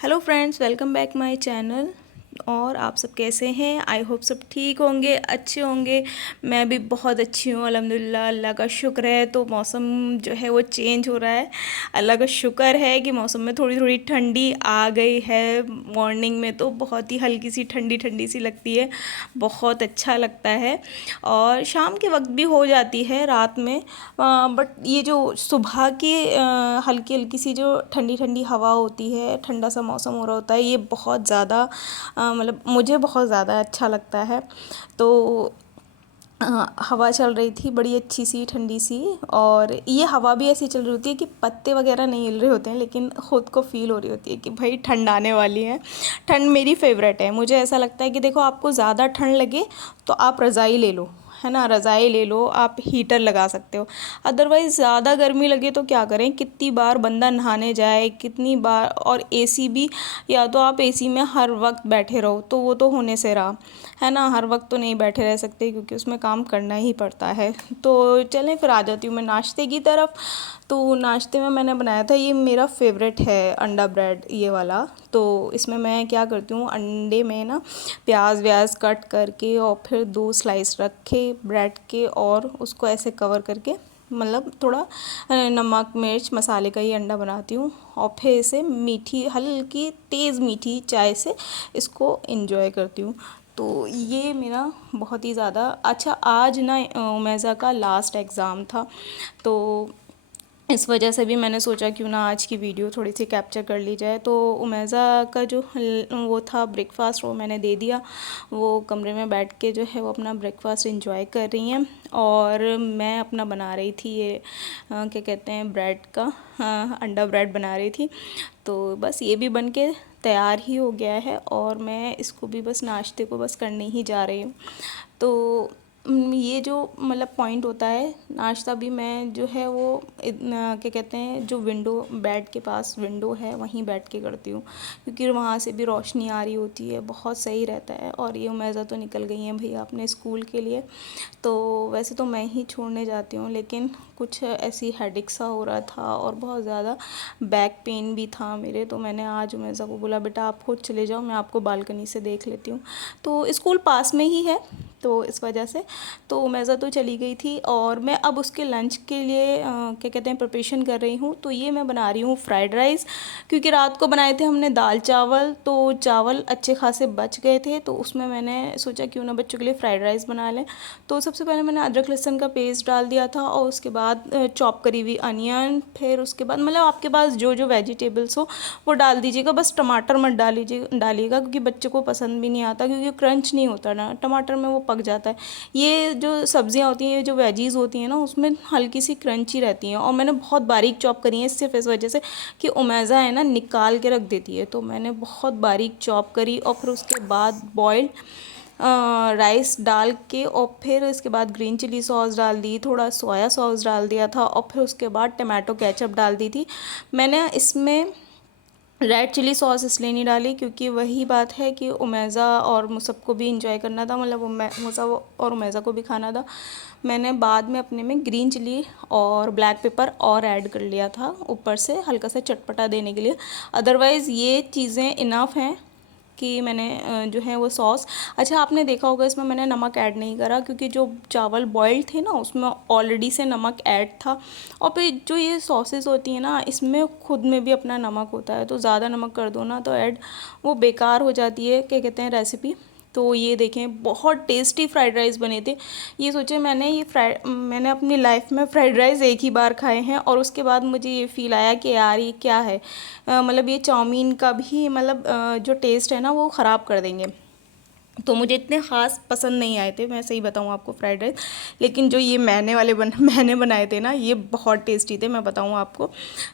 Hello friends, welcome back my channel. और आप सब कैसे हैं? आई होप सब ठीक होंगे, अच्छे होंगे। मैं भी बहुत अच्छी हूँ अल्हम्दुलिल्लाह, अल्लाह का शुक्र है। तो मौसम जो है वो चेंज हो रहा है। अल्लाह का शुक्र है कि मौसम में थोड़ी थोड़ी ठंडी आ गई है। मॉर्निंग में तो बहुत ही हल्की सी ठंडी ठंडी सी लगती है, बहुत अच्छा लगता है। और शाम के वक्त भी हो जाती है, रात में। बट ये जो सुबह की हल्की हल्की सी जो ठंडी ठंडी हवा होती है, ठंडा सा मौसम हो रहा होता है, ये बहुत ज़्यादा मतलब मुझे बहुत ज़्यादा अच्छा लगता है। तो हवा चल रही थी बड़ी अच्छी सी ठंडी सी। और ये हवा भी ऐसी चल रही होती है कि पत्ते वगैरह नहीं हिल रहे होते हैं, लेकिन ख़ुद को फील हो रही होती है कि भाई ठंड आने वाली है। ठंड मेरी फेवरेट है। मुझे ऐसा लगता है कि देखो, आपको ज़्यादा ठंड लगे तो आप रज़ाई ले लो, है ना, रज़ाई ले लो, आप हीटर लगा सकते हो। अदरवाइज़ ज़्यादा गर्मी लगे तो क्या करें, कितनी बार बंदा नहाने जाए, कितनी बार। और एसी भी, या तो आप एसी में हर वक्त बैठे रहो तो वो तो होने से रहा, है ना। हर वक्त तो नहीं बैठे रह सकते क्योंकि उसमें काम करना ही पड़ता है। तो चलें फिर आ जाती हूँ मैं नाश्ते की तरफ। तो नाश्ते में मैंने बनाया था, ये मेरा फेवरेट है, अंडा ब्रेड ये वाला। तो इसमें मैं क्या करती हूँ, अंडे में ना प्याज व्याज कट करके और फिर 2 स्लाइस रखे ब्रेड के, और उसको ऐसे कवर करके, मतलब थोड़ा नमक मिर्च मसाले का ये अंडा बनाती हूँ। और फिर इसे मीठी, हल्की तेज़ मीठी चाय से इसको इंजॉय करती हूँ। तो ये मेरा बहुत ही ज़्यादा अच्छा। आज ना उमेज़ा का लास्ट एग्ज़ाम था, तो इस वजह से भी मैंने सोचा क्यों ना आज की वीडियो थोड़ी सी कैप्चर कर ली जाए। तो उमेज़ा का जो वो था ब्रेकफास्ट, वो मैंने दे दिया। वो कमरे में बैठ के जो है वो अपना ब्रेकफास्ट एंजॉय कर रही हैं, और मैं अपना बना रही थी ये क्या कहते हैं, ब्रेड का, अंडा ब्रेड बना रही थी। तो बस ये भी बन के तैयार ही हो गया है, और मैं इसको भी बस नाश्ते को बस करने ही जा रही हूँ। तो ये जो मतलब पॉइंट होता है, नाश्ता भी मैं जो है वो क्या कहते हैं, जो विंडो, बेड के पास विंडो है वहीं बैठ के करती हूँ, क्योंकि वहाँ से भी रोशनी आ रही होती है, बहुत सही रहता है। और ये उमेज़ा तो निकल गई हैं भैया अपने स्कूल के लिए। तो वैसे तो मैं ही छोड़ने जाती हूँ, लेकिन कुछ ऐसी हेडेक सा हो रहा था और बहुत ज़्यादा बैक पेन भी था मेरे। तो मैंने आज उमेज़ा को बोला, बेटा आप खुद चले जाओ, मैं आपको बालकनी से देख लेती हूँ। तो स्कूल पास में ही है, तो इस वजह से तो उमेज़ा तो चली गई थी, और मैं अब उसके लंच के लिए क्या कहते हैं, प्रिपरेशन कर रही हूँ। तो ये मैं बना रही हूँ फ्राइड राइस, क्योंकि रात को बनाए थे हमने दाल चावल, तो चावल अच्छे खासे बच गए थे। तो उसमें मैंने सोचा क्यों ना बच्चों के लिए फ़्राइड राइस बना लें। तो सबसे पहले मैंने अदरक लहसुन का पेस्ट डाल दिया था, और उसके बाद चॉप करी हुई अनियन, फिर उसके बाद मतलब आपके पास जो जो वेजिटेबल्स हो वो डाल दीजिएगा। बस टमाटर मत डालिएगा, क्योंकि बच्चे को पसंद भी नहीं आता, क्योंकि क्रंच नहीं होता ना टमाटर में, वो पक जाता है। ये जो सब्जियां होती हैं, ये जो वेजीज़ होती हैं ना, उसमें हल्की सी क्रंची रहती हैं। और मैंने बहुत बारीक चॉप करी हैं, सिर्फ इस वजह से कि उमेज़ा है ना निकाल के रख देती है। तो मैंने बहुत बारीक चॉप करी, और फिर उसके बाद बॉइल्ड राइस डाल के, और फिर इसके बाद ग्रीन चिली सॉस डाल दी, थोड़ा सोया सॉस डाल दिया था, और फिर उसके बाद टमाटो केचप डाल दी थी मैंने। इसमें रेड चिली सॉस इसलिए नहीं डाली क्योंकि वही बात है कि उमेज़ा और मुसब को भी इंजॉय करना था, मतलब मुसब और उमेज़ा को भी खाना था। मैंने बाद में अपने में ग्रीन चिली और ब्लैक पेपर और ऐड कर लिया था ऊपर से, हल्का सा चटपटा देने के लिए। अदरवाइज़ ये चीज़ें इनफ हैं कि मैंने जो है वो सॉस। अच्छा, आपने देखा होगा इसमें मैंने नमक ऐड नहीं करा, क्योंकि जो चावल बॉइल्ड थे ना उसमें ऑलरेडी से नमक ऐड था। और फिर जो ये सॉसेस होती हैं ना, इसमें खुद में भी अपना नमक होता है, तो ज़्यादा नमक कर दो ना तो ऐड वो बेकार हो जाती है, क्या कहते हैं, रेसिपी। तो ये देखें, बहुत टेस्टी फ्राइड राइस बने थे। ये सोचे मैंने अपनी लाइफ में फ्राइड राइस एक ही बार खाए हैं, और उसके बाद मुझे ये फ़ील आया कि यार ये क्या है, मतलब ये चाउमीन का भी मतलब जो टेस्ट है ना वो ख़राब कर देंगे। तो मुझे इतने ख़ास पसंद नहीं आए थे, मैं सही बताऊँ आपको, फ्राइड राइस। लेकिन जो ये मैंने बनाए थे ना, ये बहुत टेस्टी थे। मैं बताऊँ आपको,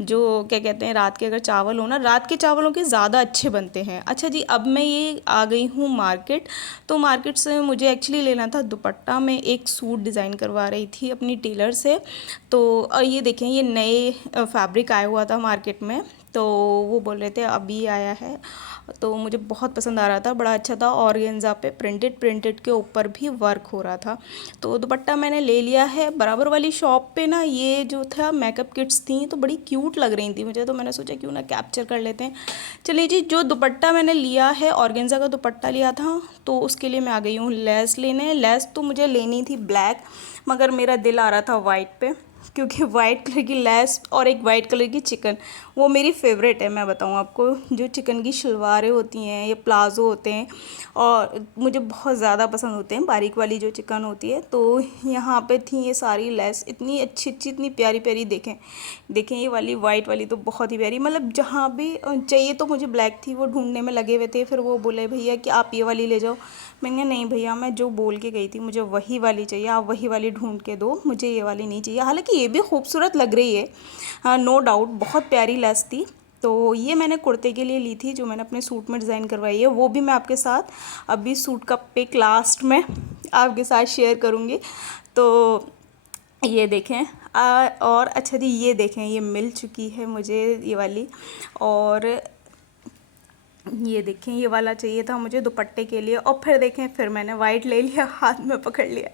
जो क्या कहते हैं, रात के अगर चावल हो ना, रात के चावलों के ज़्यादा अच्छे बनते हैं। अच्छा जी, अब मैं ये आ गई हूँ मार्केट। तो मार्केट से मुझे एक्चुअली लेना था दुपट्टा। मैं एक सूट डिज़ाइन करवा रही थी अपनी टेलर से। तो और ये देखें, ये नए फैब्रिक आया हुआ था मार्केट में। तो वो बोल रहे थे अभी आया है, तो मुझे बहुत पसंद आ रहा था, बड़ा अच्छा था। ऑर्गेन्जा पे प्रिंटेड के ऊपर भी वर्क हो रहा था। तो दुपट्टा मैंने ले लिया है। बराबर वाली शॉप पे ना ये जो था मेकअप किट्स थी, तो बड़ी क्यूट लग रही थी मुझे, तो मैंने सोचा क्यों ना कैप्चर कर लेते हैं। चलिए जी, जो दुपट्टा मैंने लिया है, ऑर्गेन्जा का दुपट्टा लिया था, तो उसके लिए मैं आ गई हूँ लेस लेने। लेस तो मुझे लेनी थी ब्लैक, मगर मेरा दिल आ रहा था वाइट पे, क्योंकि वाइट कलर की लेस और एक वाइट कलर की चिकन, वो मेरी फेवरेट है। मैं बताऊँ आपको, जो चिकन की शलवारें होती हैं या प्लाज़ो होते हैं, और मुझे बहुत ज़्यादा पसंद होते हैं बारीक वाली जो चिकन होती है। तो यहाँ पे थी ये सारी लेस, इतनी अच्छी अच्छी, इतनी प्यारी प्यारी। देखें देखें, ये वाली वाइट वाली तो बहुत ही प्यारी, मतलब जहाँ भी चाहिए तो मुझे ब्लैक थी, वो ढूंढने में लगे हुए थे। फिर वो बोले भैया कि आप ये वाली ले जाओ। मैंने नहीं भैया, मैं जो बोल के गई थी मुझे वही वाली चाहिए, आप वही वाली ढूंढ के दो, मुझे ये वाली नहीं चाहिए। हालांकि ये भी खूबसूरत लग रही है, हाँ नो डाउट, बहुत प्यारी लेस थी। तो ये मैंने कुर्ते के लिए ली थी, जो मैंने अपने सूट में डिज़ाइन करवाई है, वो भी मैं आपके साथ अभी सूट का पिक लास्ट में आपके साथ शेयर करूँगी। तो ये देखें, और अच्छा जी, ये देखें, ये मिल चुकी है मुझे ये वाली। और ये देखें, ये वाला चाहिए था मुझे दुपट्टे के लिए, और फिर देखें, फिर मैंने वाइट ले लिया, हाथ में पकड़ लिया।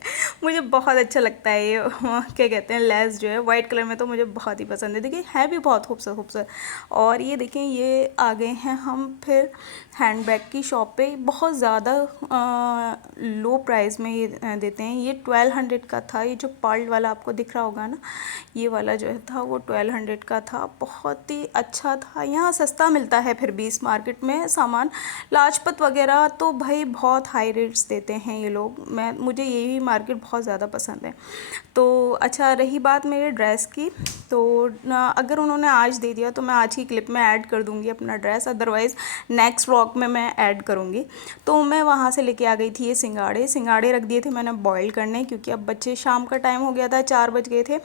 मुझे बहुत अच्छा लगता है ये क्या कहते हैं, लेस जो है वाइट कलर में, तो मुझे बहुत ही पसंद है। देखिए है भी बहुत खूबसूरत खूबसूरत। और ये देखें, ये आ गए हैं हम फिर हैंडबैग की शॉप पे। बहुत ज़्यादा लो प्राइस में ये देते हैं। ये 1200 का था। ये जो पर्ल वाला आपको दिख रहा होगा ना, ये वाला जो था वो 1200 का था, बहुत ही अच्छा था। यहाँ सस्ता मिलता है फिर भी इस मार्केट में सामान। लाजपत वगैरह तो भाई बहुत हाई रेट्स देते हैं ये लोग। मुझे यही मार्केट बहुत ज़्यादा पसंद है। तो अच्छा, रही बात मेरे ड्रेस की, तो अगर उन्होंने आज दे दिया तो मैं आज की क्लिप में ऐड कर दूंगी अपना ड्रेस, अदरवाइज़ नेक्स्ट व्लॉग में मैं ऐड करूंगी। तो मैं वहाँ से लेके आ गई थी ये सिंगाड़े रख दिए थे मैंने बॉईल करने, क्योंकि अब बच्चे, शाम का टाइम हो गया था, 4 बज गए थे।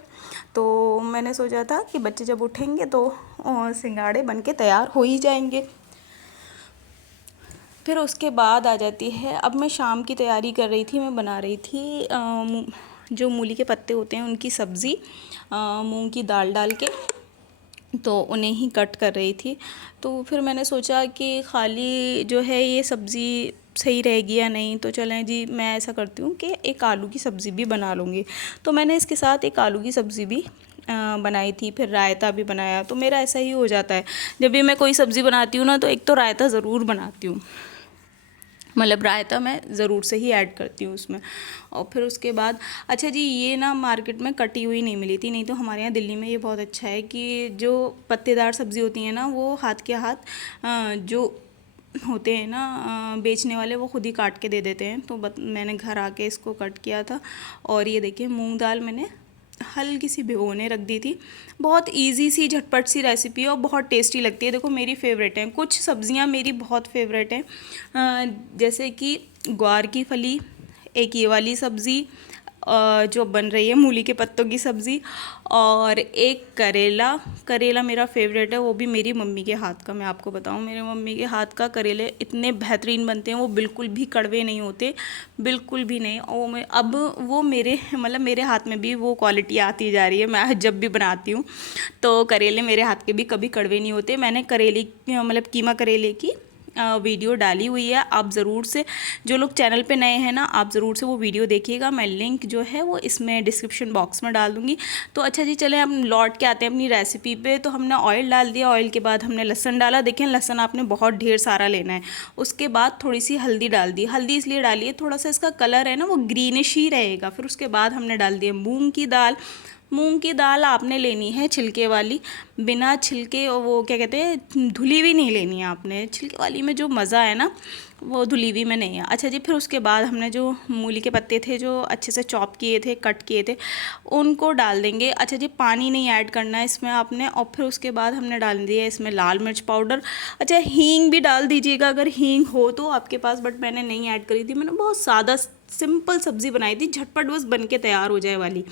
तो मैंने सोचा था कि बच्चे जब उठेंगे तो सिंगाड़े बन के तैयार हो ही जाएंगे। फिर उसके बाद आ जाती है, अब मैं शाम की तैयारी कर रही थी। मैं बना रही थी जो मूली के पत्ते होते हैं उनकी सब्ज़ी, मूंग की दाल डाल के, तो उन्हें ही कट कर रही थी। तो फिर मैंने सोचा कि खाली जो है ये सब्ज़ी सही रहेगी या नहीं, तो चलें जी, मैं ऐसा करती हूँ कि एक आलू की सब्ज़ी भी बना लूँगी। तो मैंने इसके साथ एक आलू की सब्ज़ी भी बनाई थी, फिर रायता भी बनाया। तो मेरा ऐसा ही हो जाता है, जब भी मैं कोई सब्ज़ी बनाती हूँ ना, तो एक तो रायता ज़रूर बनाती हूँ, मतलब रायता मैं ज़रूर से ही ऐड करती हूँ उसमें। और फिर उसके बाद अच्छा जी, ये ना मार्केट में कटी हुई नहीं मिली थी, नहीं तो हमारे यहाँ दिल्ली में ये बहुत अच्छा है कि जो पत्तेदार सब्ज़ी होती है ना, वो हाथ के हाथ जो होते हैं ना बेचने वाले, वो खुद ही काट के दे देते हैं। तो मैंने घर आके इसको कट किया था। और ये देखिए, मूंग दाल मैंने हल्की सी भिगोने रख दी थी। बहुत इजी सी झटपट सी रेसिपी है और बहुत टेस्टी लगती है। देखो मेरी फेवरेट है, कुछ सब्जियां मेरी बहुत फेवरेट हैं, जैसे कि ग्वार की फली, एक ये वाली सब्ज़ी जो बन रही है मूली के पत्तों की सब्ज़ी, और एक करेला मेरा फेवरेट है, वो भी मेरी मम्मी के हाथ का। मैं आपको बताऊं, मेरे मम्मी के हाथ का करेले इतने बेहतरीन बनते हैं, वो बिल्कुल भी कड़वे नहीं होते, बिल्कुल भी नहीं। और अब वो मेरे मतलब मेरे हाथ में भी वो क्वालिटी आती जा रही है। मैं जब भी बनाती हूँ तो करेले मेरे हाथ के भी कभी कड़वे नहीं होते। मैंने करेले मतलब कीमा करेले की वीडियो डाली हुई है, आप ज़रूर से, जो लोग चैनल पे नए हैं ना, आप ज़रूर से वो वीडियो देखिएगा। मैं लिंक जो है वो इसमें डिस्क्रिप्शन बॉक्स में डाल दूँगी। तो अच्छा जी, चलें हम लौट के आते हैं अपनी रेसिपी पे। तो हमने ऑयल डाल दिया, ऑयल के बाद हमने लहसन डाला। देखें, लहसन आपने बहुत ढेर सारा लेना है। उसके बाद थोड़ी सी हल्दी डाल दी। हल्दी इसलिए डाली है, थोड़ा सा इसका कलर है ना वो ग्रीनिश ही रहेगा। फिर उसके बाद हमने डाल दिया मूँग की दाल। मूंग की दाल आपने लेनी है छिलके वाली, बिना छिलके, और वो क्या कहते हैं, धुली हुई नहीं लेनी है आपने। छिलके वाली में जो मज़ा है ना, वो धुली हुई में नहीं है। अच्छा जी, फिर उसके बाद हमने जो मूली के पत्ते थे, जो अच्छे से चॉप किए थे, कट किए थे, उनको डाल देंगे। अच्छा जी, पानी नहीं ऐड करना है इसमें आपने। और फिर उसके बाद हमने डाल दिया इसमें लाल मिर्च पाउडर। अच्छा, हींग भी डाल दीजिएगा अगर हींग हो तो आपके पास, बट मैंने नहीं ऐड करी थी। मैंने बहुत सादा सिंपल सब्ज़ी बनाई थी, झटपट बस बन के तैयार हो जाए वाली,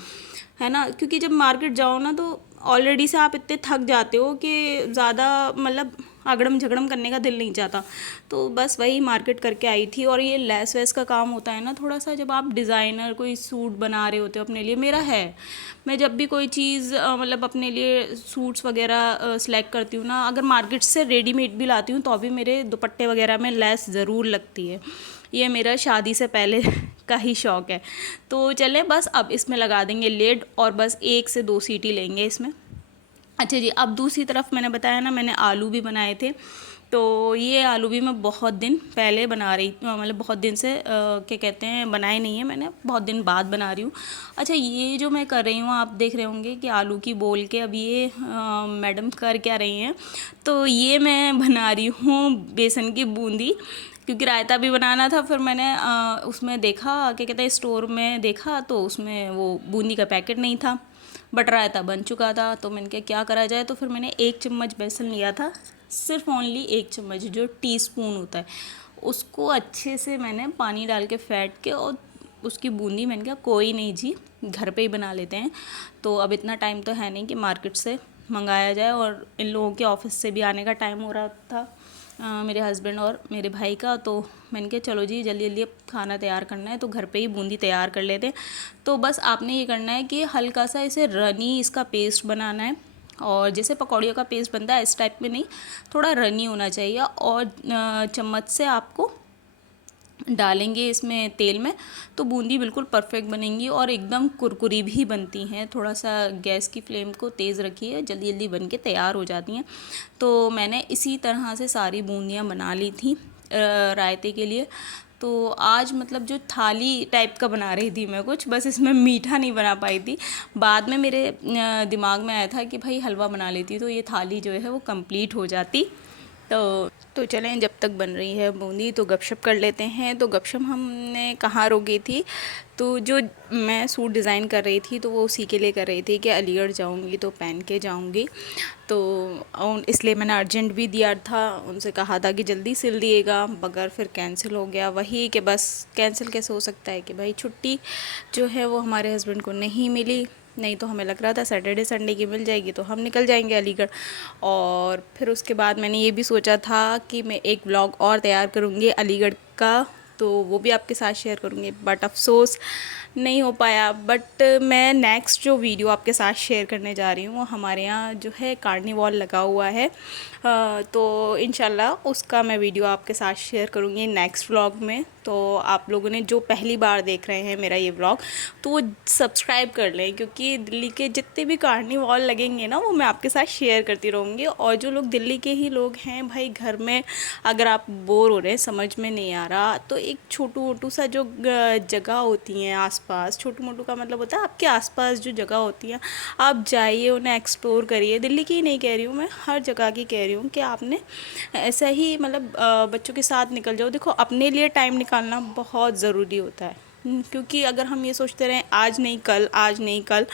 है ना। क्योंकि जब मार्केट जाओ ना, तो ऑलरेडी से आप इतने थक जाते हो कि ज़्यादा मतलब आगड़म झगड़म करने का दिल नहीं चाहता। तो बस वही मार्केट करके आई थी। और ये लेस वेस का काम होता है ना थोड़ा सा, जब आप डिज़ाइनर कोई सूट बना रहे होते हो अपने लिए, मेरा है, मैं जब भी कोई चीज़ मतलब अपने लिए सूट्स वगैरह सेलेक्ट करती हूँ ना, अगर मार्केट से रेडीमेड भी लाती हूँ तो भी मेरे दुपट्टे वगैरह में लेस ज़रूर लगती है। ये मेरा शादी से पहले का ही शौक़ है। तो चलें, बस अब इसमें लगा देंगे लिड और बस 1 से 2 सीटी लेंगे इसमें। अच्छा जी, अब दूसरी तरफ मैंने बताया ना, मैंने आलू भी बनाए थे। तो ये आलू भी मैं बहुत दिन पहले बना रही, मतलब बहुत दिन से क्या कहते हैं, बनाए नहीं है मैंने, बहुत दिन बाद बना रही हूँ। अच्छा, ये जो मैं कर रही हूँ, आप देख रहे होंगे कि आलू की बोल के अब ये मैडम कर क्या रही हैं। तो ये मैं बना रही हूँ बेसन की बूंदी, क्योंकि रायता भी बनाना था। फिर मैंने उसमें देखा, क्या कहते हैं, स्टोर में देखा तो उसमें वो बूंदी का पैकेट नहीं था, बट रायता बन चुका था। तो मैंने कहा क्या करा जाए, तो फिर मैंने 1 चम्मच बेसन लिया था, सिर्फ ओनली 1 चम्मच, जो टीस्पून होता है, उसको अच्छे से मैंने पानी डाल के फेंट के और उसकी बूंदी, मैंने कहा कोई नहीं जी, घर पे ही बना लेते हैं। तो अब इतना टाइम तो है नहीं कि मार्केट से मंगाया जाए, और इन लोगों के ऑफिस से भी आने का टाइम हो रहा था, मेरे हस्बैंड और मेरे भाई का। तो मैंने कहा चलो जी, जल्दी जल्दी खाना तैयार करना है तो घर पे ही बूंदी तैयार कर लेते हैं। तो बस आपने ये करना है कि हल्का सा इसे रनी इसका पेस्ट बनाना है, और जैसे पकौड़ियों का पेस्ट बनता है इस टाइप में नहीं, थोड़ा रनी होना चाहिए। और चम्मच से आपको डालेंगे इसमें तेल में, तो बूंदी बिल्कुल परफेक्ट बनेंगी और एकदम कुरकुरी भी बनती हैं। थोड़ा सा गैस की फ्लेम को तेज़ रखिए, जल्दी जल्दी बन के तैयार हो जाती हैं। तो मैंने इसी तरह से सारी बूंदियाँ बना ली थी रायते के लिए। तो आज मतलब जो थाली टाइप का बना रही थी मैं कुछ, बस इसमें मीठा नहीं बना पाई थी। बाद में मेरे दिमाग में आया था कि भाई हलवा बना लेती तो ये थाली जो है वो कंप्लीट हो जाती। तो चलें, जब तक बन रही है बूंदी तो गपशप कर लेते हैं। तो गपशप हमने कहाँ रोकी थी, तो जो मैं सूट डिज़ाइन कर रही थी तो वो उसी के लिए कर रही थी कि अलीगढ़ जाऊंगी तो पहन के जाऊंगी। तो इसलिए मैंने अर्जेंट भी दिया था, उनसे कहा था कि जल्दी सिल दिएगा, मगर फिर कैंसिल हो गया। वही कि बस कैंसिल कैसे हो सकता है कि भाई छुट्टी जो है वो हमारे हस्बैंड को नहीं मिली, नहीं तो हमें लग रहा था सैटरडे संडे की मिल जाएगी तो हम निकल जाएंगे अलीगढ़। और फिर उसके बाद मैंने ये भी सोचा था कि मैं एक व्लॉग और तैयार करूँगी अलीगढ़ का, तो वो भी आपके साथ शेयर करूँगी, बट अफसोस नहीं हो पाया। बट मैं नेक्स्ट जो वीडियो आपके साथ शेयर करने जा रही हूँ वो हमारे यहाँ जो है कार्निवल लगा हुआ है, तो इंशाल्लाह उसका मैं वीडियो आपके साथ शेयर करूँगी नेक्स्ट व्लॉग में। तो आप लोगों ने जो पहली बार देख रहे हैं मेरा ये व्लॉग, तो वो सब्सक्राइब कर लें, क्योंकि दिल्ली के जितने भी कार्निवल लगेंगे ना वो मैं आपके साथ शेयर करती रहूँगी। और जो लोग दिल्ली के ही लोग हैं भाई, घर में अगर आप बोर हो रहे हैं, समझ में नहीं आ रहा, तो एक छोटू मोटू सा जो जगह होती हैं आसपास, छोटू मोटू का मतलब होता है आपके आसपास जो जगह होती हैं, आप जाइए उन्हें एक्सप्लोर करिए। दिल्ली की ही नहीं कह रही हूँ मैं, हर जगह की कह रही हूँ कि आपने ऐसा ही मतलब बच्चों के साथ निकल जाओ। देखो, अपने लिए टाइम निकालना बहुत ज़रूरी होता है, क्योंकि अगर हम ये सोचते रहें आज नहीं कल, आज नहीं कल,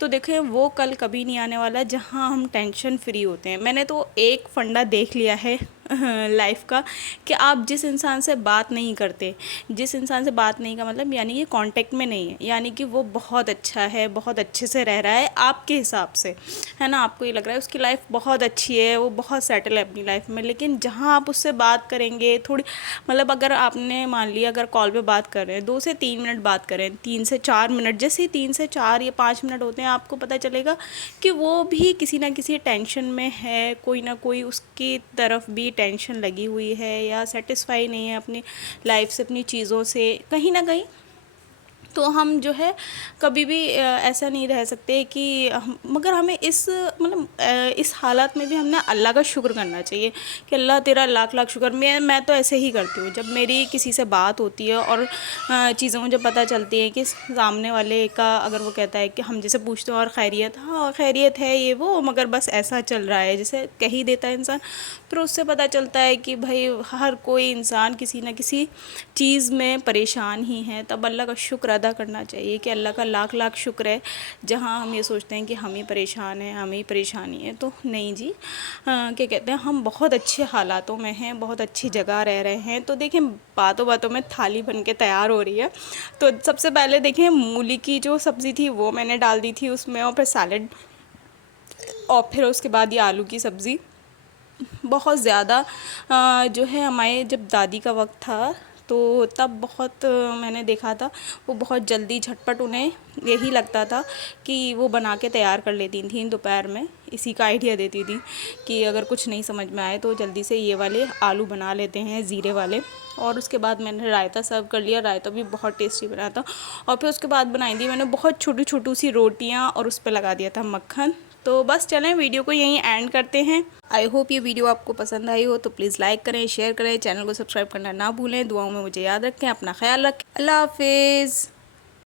तो देखें वो कल कभी नहीं आने वाला जहाँ हम टेंशन फ्री होते हैं। मैंने तो एक फंडा देख लिया है लाइफ का, कि आप जिस इंसान से बात नहीं करते, जिस इंसान से बात नहीं का मतलब यानी कि कांटेक्ट में नहीं है, यानी कि वो बहुत अच्छा है, बहुत अच्छे से रह रहा है आपके हिसाब से, है ना, आपको ये लग रहा है उसकी लाइफ बहुत अच्छी है, वो बहुत सेटल है अपनी लाइफ में। लेकिन जहाँ आप उससे बात करेंगे थोड़ी, मतलब अगर आपने मान लिया अगर कॉल पे बात कर रहे हैं 2 से 3 मिनट बात करें, 3 से 4 मिनट, जैसे ही 3 से 4 या 5 मिनट होते हैं आपको पता चलेगा कि वो भी किसी ना किसी टेंशन में है, कोई ना कोई उसकी तरफ भी टेंशन लगी हुई है, या सेटिस्फाई नहीं है अपनी लाइफ से, अपनी चीज़ों से कहीं ना कहीं। तो हम जो है कभी भी ऐसा नहीं रह सकते कि मगर हमें इस मतलब इस हालत में भी हमने अल्लाह का शुक्र करना चाहिए कि अल्लाह तेरा लाख लाख शुक्र। मैं तो ऐसे ही करती हूँ, जब मेरी किसी से बात होती है और चीज़ें मुझे पता चलती हैं कि सामने वाले का अगर वो कहता है कि हम जैसे पूछते हैं और खैरियत, हाँ खैरियत है ये वो, मगर बस ऐसा चल रहा है, जैसे कह ही देता है इंसान, फिर उससे पता चलता है कि भाई हर कोई इंसान किसी न किसी चीज़ में परेशान ही है। तब अल्लाह का शुक्र अदा करना चाहिए कि अल्लाह का लाख लाख शुक्र है। जहाँ हम ये सोचते हैं कि हम ही परेशान हैं, हमें ही परेशानी है, तो नहीं जी, क्या कहते हैं, हम बहुत अच्छे हालातों में हैं, बहुत अच्छी जगह रह रहे हैं। तो देखें, बातों बातों में थाली बन के तैयार हो रही है। तो सबसे पहले देखें, मूली की जो सब्ज़ी थी वो मैंने डाल दी थी उसमें, और फिर सैलेड, और फिर उसके बाद ये आलू की सब्ज़ी, बहुत ज़्यादा जो है हमारे जब दादी का वक्त था तो तब बहुत मैंने देखा था वो बहुत जल्दी झटपट उन्हें यही लगता था कि वो बना के तैयार कर लेती थी दोपहर में। इसी का आइडिया देती थी कि अगर कुछ नहीं समझ में आए तो जल्दी से ये वाले आलू बना लेते हैं ज़ीरे वाले। और उसके बाद मैंने रायता सर्व कर लिया। रायता भी बहुत टेस्टी बना था। और फिर उसके बाद बनाई थी मैंने बहुत छोटी छोटी सी रोटियाँ और उस पर लगा दिया था मक्खन। तो बस चलें वीडियो को यहीं एंड करते हैं। आई होप ये वीडियो आपको पसंद आई हो तो प्लीज़ लाइक करें, शेयर करें, चैनल को सब्सक्राइब करना ना भूलें। दुआओं में मुझे याद रखें, अपना ख्याल रखें। अल्लाह हाफिज़।